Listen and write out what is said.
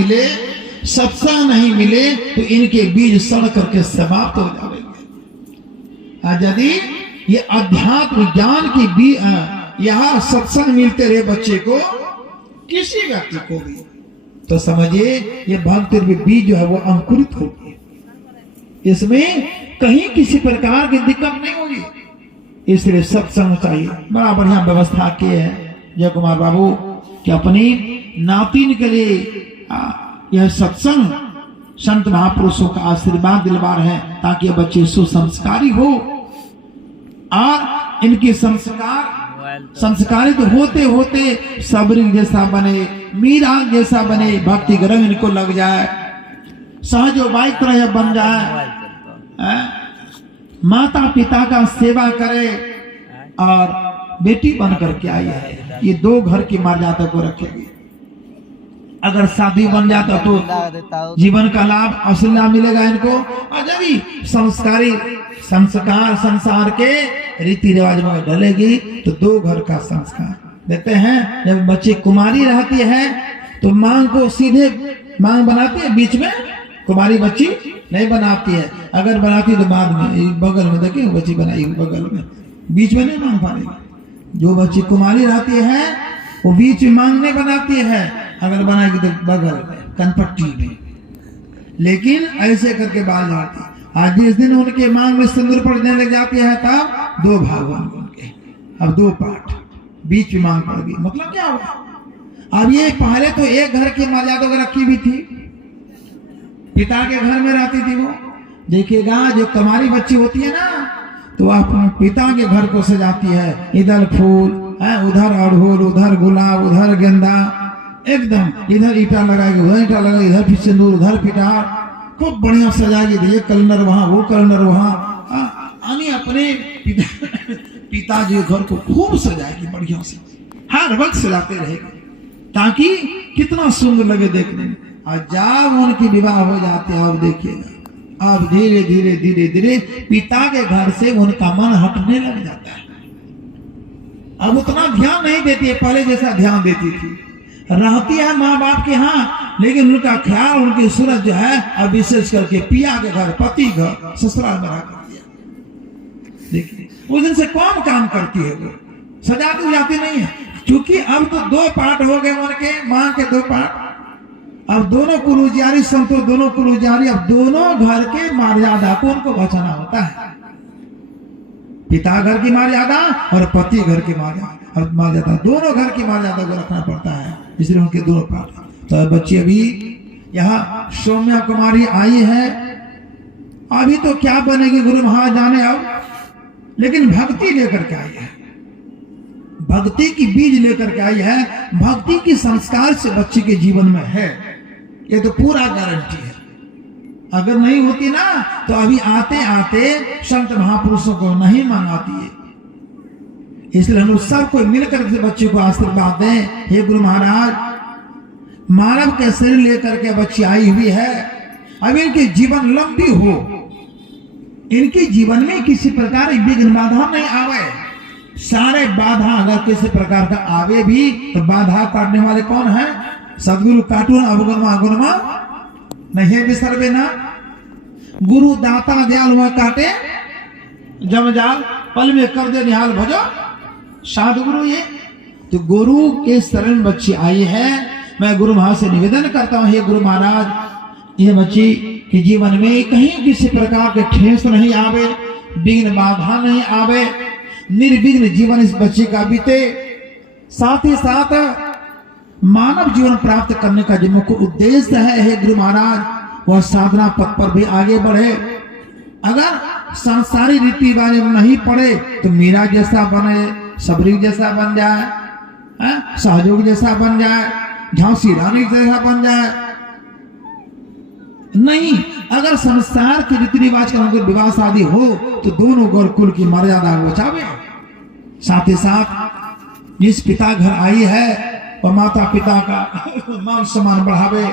मिले, सत्संग नहीं मिले तो इनके बीज सड़ करके समाप्त हो जाएंगे। यदि ये अध्यात्म ज्ञान की बीज यहाँ सत्संग मिलते रहे बच्चे को, किसी व्यक्ति को भी, तो समझिए ये भक्ति बीज जो है वो अंकुरित होगी, इसमें कहीं किसी प्रकार की दिक्कत नहीं होगी। इसलिए सत्संग चाहिए। बड़ा बढ़िया व्यवस्था की है जय कुमार बाबू कि अपनी नातिन के लिए यह सत्संग संत महापुरुषों का आशीर्वाद दिलवा रहे हैं ताकि ये बच्चे सुसंस्कारी हो और इनके संस्कारित होते होते सबरी जैसा बने, मीरा जैसा बने, भक्ति ग्रह इनको लग जाए, सहजोबाई तरह बन जाए, माता पिता का सेवा करे और बेटी बन करके आई है। ये दो घर की मर्यादा को रखेगी। अगर शादी बन जाता तो जीवन का लाभ असली लाभ मिलेगा इनको। और जब भी संस्कार संसार के रीति रिवाज में डलेगी तो दो घर का संस्कार देते हैं। जब बच्ची कुमारी रहती है तो मांग को सीधे मांग बनाती है, बीच में कुमारी बच्ची नहीं बनाती है। अगर बनाती तो बाद में बगल में देखिए बच्ची बनाई बगल में, बीच में नहीं मांग पाएगी। जो बच्ची कुमारी रहती है वो बीच में मांग नहीं बनाती है, अगर बनाएगी तो बगल में कनपट्टी में, लेकिन ऐसे करके बाल जाती। आज जिस दिन उनके मांग में सिंदूर पड़ने लग जाती है तब दो भाग बन उनके, अब दो पार्ट बीच में मांग पड़ गई। मतलब क्या हुआ? अब ये पहले तो एक घर की मर्यादा रखी हुई थी, पिता के घर में रहती थी वो। देखिएगा जो कुमारी बच्ची होती है ना तो वह अपने पिता के घर को सजाती है, इधर फूल है, उधर अड़हुल, उधर गुलाब, उधर गेंदा, एकदम इधर ईटा लगाएगी, उधर ईटा लगाएगी, इधर फिर सिंदूर, उधर पिटार, खूब बढ़िया सजाएगी। ये कैलेंडर वहां, वो कैलेंडर वहां, अपने पिताजी के घर को खूब सजाएगी बढ़िया से, हर वक्त सजाते रहेगी ताकि कितना सुंदर लगे देखने में। और जब उनकी विवाह हो जाते हैं, अब देखिएगा अब धीरे धीरे धीरे धीरे पिता के घर से उनका मन हटने लग जाता है। अब उतना ध्यान नहीं देती है पहले जैसा ध्यान देती थी। रहती है माँ बाप के यहाँ, लेकिन उनका ख्याल, उनकी सूरत जो है अब विशेष करके पिया के घर, पति घर, ससुराल में रह कर दिया। देखिए उस दिन से कौन काम करती है, वो सजाती जाती नहीं है, क्योंकि अब तो दो पार्ट हो गए उनके, माँ के दो पार्ट। अब दोनों कुलुजारी संतोष, दोनों कुलुजारी, अब दोनों घर के मर्यादा को उनको बचाना होता है। पिता घर की मर्यादा और पति घर की मर्यादा, दोनों घर की मर्यादा को रखना पड़ता है, इसलिए उनके दोनों पार्ट। तो बच्ची अभी यहाँ सौम्या कुमारी आई है, अभी तो क्या बनेगी गुरु महाराज जाने अब, लेकिन भक्ति लेकर के आई है, भक्ति की बीज लेकर के आई है। भक्ति की संस्कार से बच्चे के जीवन में है, ये तो पूरा गारंटी है। अगर नहीं होती ना तो अभी आते आते संत महापुरुषों को नहीं मंगाती है। इसलिए हम सबको मिलकर के बच्चे को आशीर्वाद दें। हे गुरु महाराज, मानव के शरीर लेकर के बच्ची आई हुई है, अब इनकी जीवन लंबी हो, इनके जीवन में किसी प्रकार विघ्न बाधा नहीं आवे। सारे बाधा अगर किसी प्रकार का आवे भी तो बाधा काटने वाले कौन है? सदगुरु काटून अवगुणमा अगुणमा नहीं बिसरबे ना। गुरु दाता दयाल हुआ काटे जम जाल, पल में कर दे निहाल भजो साधु गुरु। ये तो गुरु के शरण बच्ची आई है। मैं गुरु महाराज से निवेदन करता हूँ, हे गुरु महाराज, ये बच्ची के जीवन में कहीं किसी प्रकार के ठेस नहीं आवे, विघ्न बाधा नहीं आवे, निर्विघ्न जीवन इस बच्चे का बीते। साथ ही साथ मानव जीवन प्राप्त करने का जो मुख्य उद्देश्य है, हे गुरु महाराज, वह साधना पथ पर भी आगे बढ़े। अगर संसारी रीति रिवाज नहीं पड़े तो मीरा जैसा बने, सबरी जैसा बन जाए, सहयोग जैसा बन जाए, झांसी रानी जैसा बन जाए। नहीं, अगर संसार के रीति रिवाज का विवाह शादी हो तो दोनों गौर कुल की मर्यादा बचावे। साथ ही साथ जिस पिता घर आई है वह माता पिता का मान सम्मान बढ़ावे,